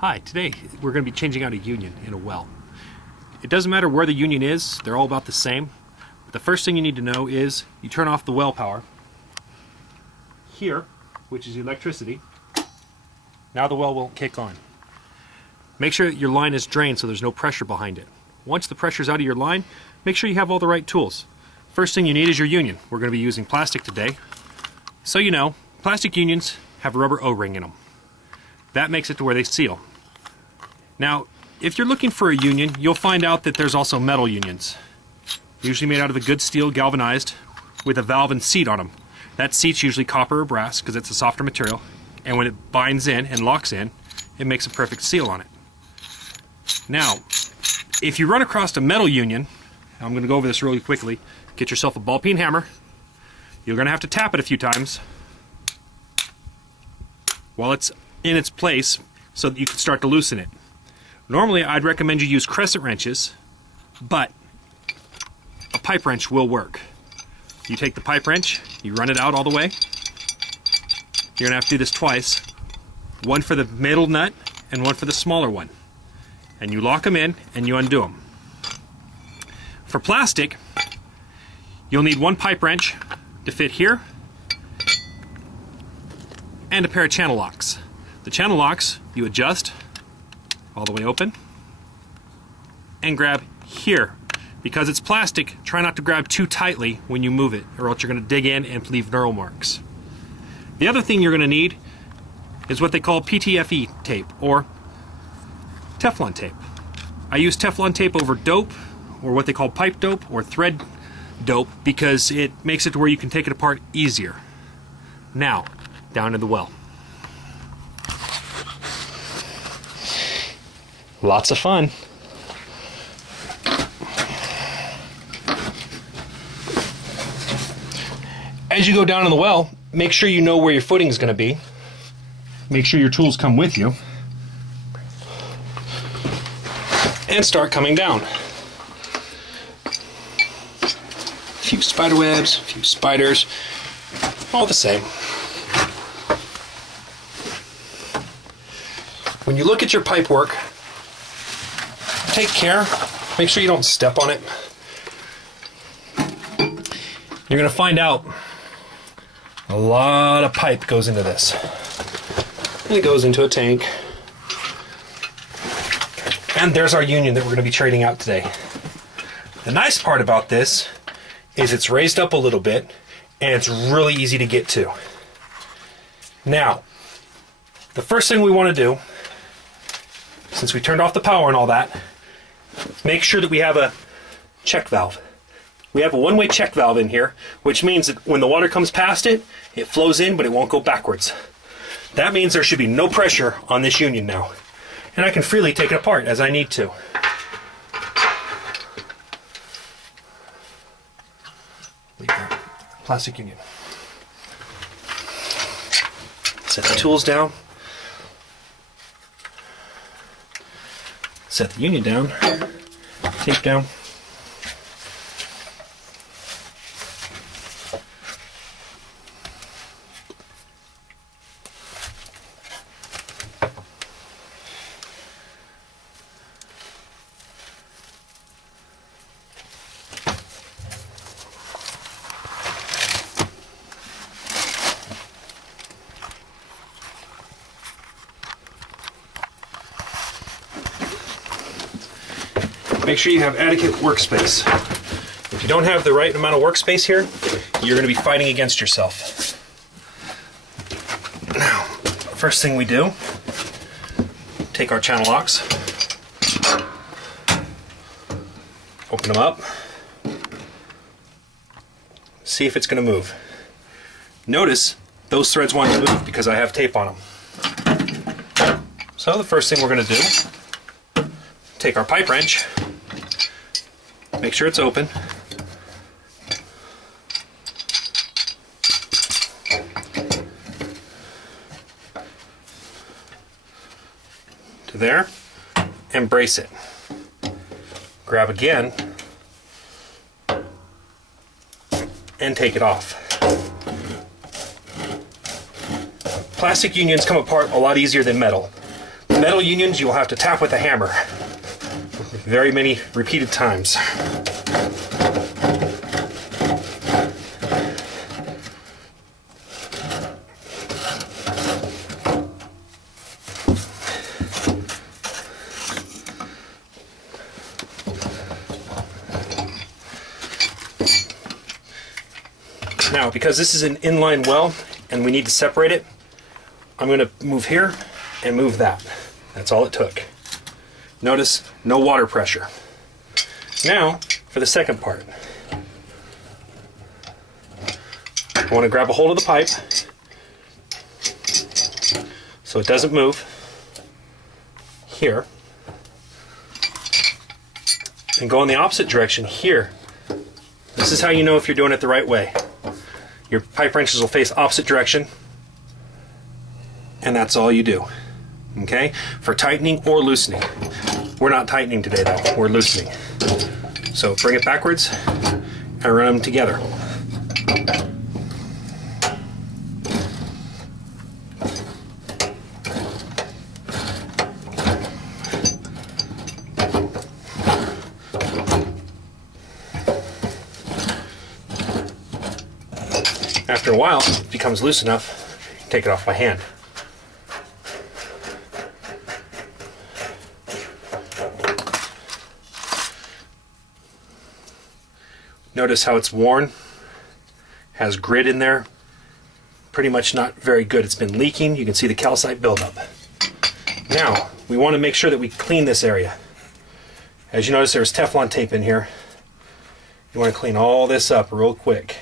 Hi, today we're going to be changing out a union in a well. It doesn't matter where the union is, they're all about the same. But the first thing you need to know is you turn off the well power here, which is electricity. Now the well won't kick on. Make sure that your line is drained so there's no pressure behind it. Once the pressure's out of your line, make sure you have all the right tools. First thing you need is your union. We're going to be using plastic today. So you know, plastic unions have a rubber O-ring in them. That makes it to where they seal. Now, if you're looking for a union, you'll find out that there's also metal unions. Usually made out of a good steel, galvanized, with a valve and seat on them. That seat's usually copper or brass because it's a softer material, and when it binds in and locks in, it makes a perfect seal on it. Now, if you run across a metal union, I'm going to go over this really quickly, get yourself a ball-peen hammer. You're going to have to tap it a few times while it's in its place so that you can start to loosen it. Normally I'd recommend you use crescent wrenches, but a pipe wrench will work. You take the pipe wrench, you run it out all the way. You're going to have to do this twice. One for the middle nut and one for the smaller one. And you lock them in and you undo them. For plastic, you'll need one pipe wrench to fit here and a pair of channel locks. The channel locks you adjust all the way open and grab here. Because it's plastic, try not to grab too tightly when you move it, or else you're going to dig in and leave knurl marks. The other thing you're going to need is what they call PTFE tape, or Teflon tape. I use Teflon tape over dope, or what they call pipe dope, or thread dope, because it makes it to where you can take it apart easier. Now, down to the well. Lots of fun. As you go down in the well, make sure you know where your footing is going to be. Make sure your tools come with you. And start coming down. A few spider webs, a few spiders, all the same. When you look at your pipe work, take care. Make sure you don't step on it. You're going to find out a lot of pipe goes into this. And it goes into a tank. And there's our union that we're going to be trading out today. The nice part about this is it's raised up a little bit and it's really easy to get to. Now, the first thing we want to do, since we turned off the power and all that, make sure that we have a check valve. We have a one-way check valve in here, which means that when the water comes past it, it flows in, but it won't go backwards. That means there should be no pressure on this union now. And I can freely take it apart as I need to. Leave that plastic union. Set the tools down. Set the union down. Tape down. Make sure you have adequate workspace. If you don't have the right amount of workspace here, you're going to be fighting against yourself. Now, first thing we do, take our channel locks, open them up, see if it's going to move. Notice those threads want to move because I have tape on them. So the first thing we're going to do, take our pipe wrench, make sure it's open. To there, and brace it. Grab again, and take it off. Plastic unions come apart a lot easier than metal. Metal unions you will have to tap with a hammer very many repeated times. Now, because this is an inline well and we need to separate it, I'm going to move here and move that. That's all it took. Notice no water pressure. Now for the second part. I want to grab a hold of the pipe so it doesn't move. Here. And go in the opposite direction here. This is how you know if you're doing it the right way. Your pipe wrenches will face opposite direction, and that's all you do. Okay? For tightening or loosening. We're not tightening today though, we're loosening. So bring it backwards and run them together. After a while, it becomes loose enough, you can take it off by hand. Notice how it's worn, has grit in there, pretty much not very good. It's been leaking, you can see the calcite buildup. Now, we want to make sure that we clean this area. As you notice, there's Teflon tape in here. You want to clean all this up real quick.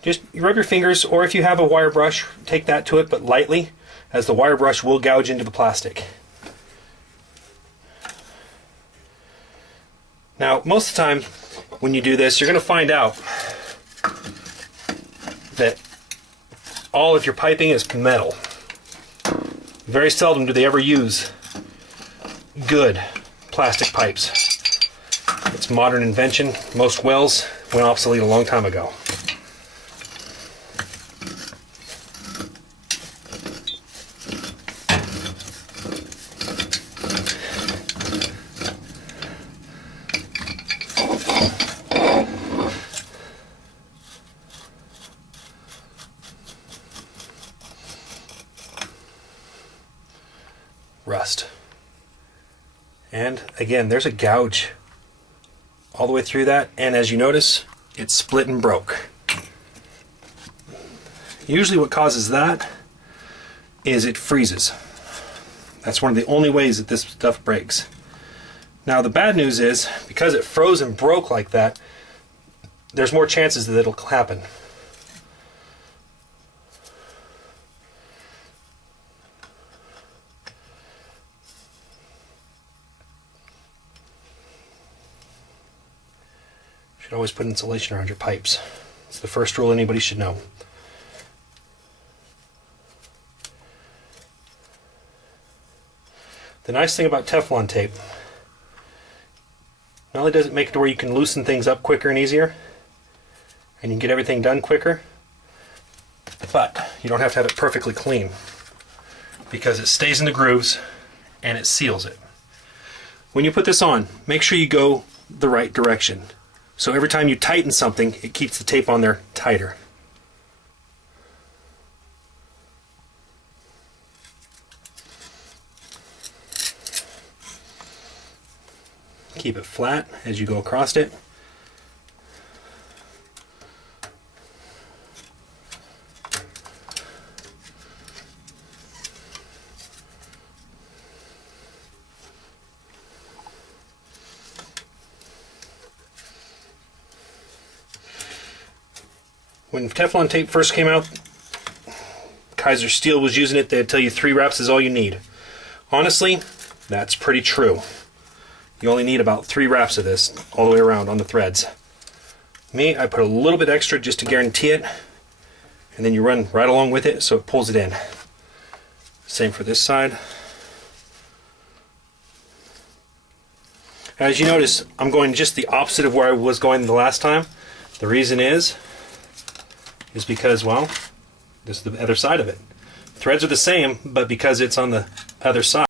Just rub your fingers, or if you have a wire brush, take that to it, but lightly, as the wire brush will gouge into the plastic. Now, most of the time, when you do this, you're going to find out that all of your piping is metal. Very seldom do they ever use good plastic pipes. It's a modern invention. Most wells went obsolete a long time ago. Rust. And again, there's a gouge all the way through that, and as you notice, it's split and broke. Usually what causes that is it freezes. That's one of the only ways that this stuff breaks. Now the bad news is, because it froze and broke like that, there's more chances that it'll happen. You should always put insulation around your pipes. It's the first rule anybody should know. The nice thing about Teflon tape, not only does it make it to where you can loosen things up quicker and easier, and you can get everything done quicker, but you don't have to have it perfectly clean, because it stays in the grooves and it seals it. When you put this on, make sure you go the right direction. So every time you tighten something, it keeps the tape on there tighter. Keep it flat as you go across it. When Teflon tape first came out, Kaiser Steel was using it. They'd tell you 3 wraps is all you need. Honestly, that's pretty true. You only need about 3 wraps of this all the way around on the threads. Me, I put a little bit extra just to guarantee it, and then you run right along with it so it pulls it in. Same for this side. As you notice, I'm going just the opposite of where I was going the last time. The reason is because, well, this is the other side of it. Threads are the same, but because it's on the other side.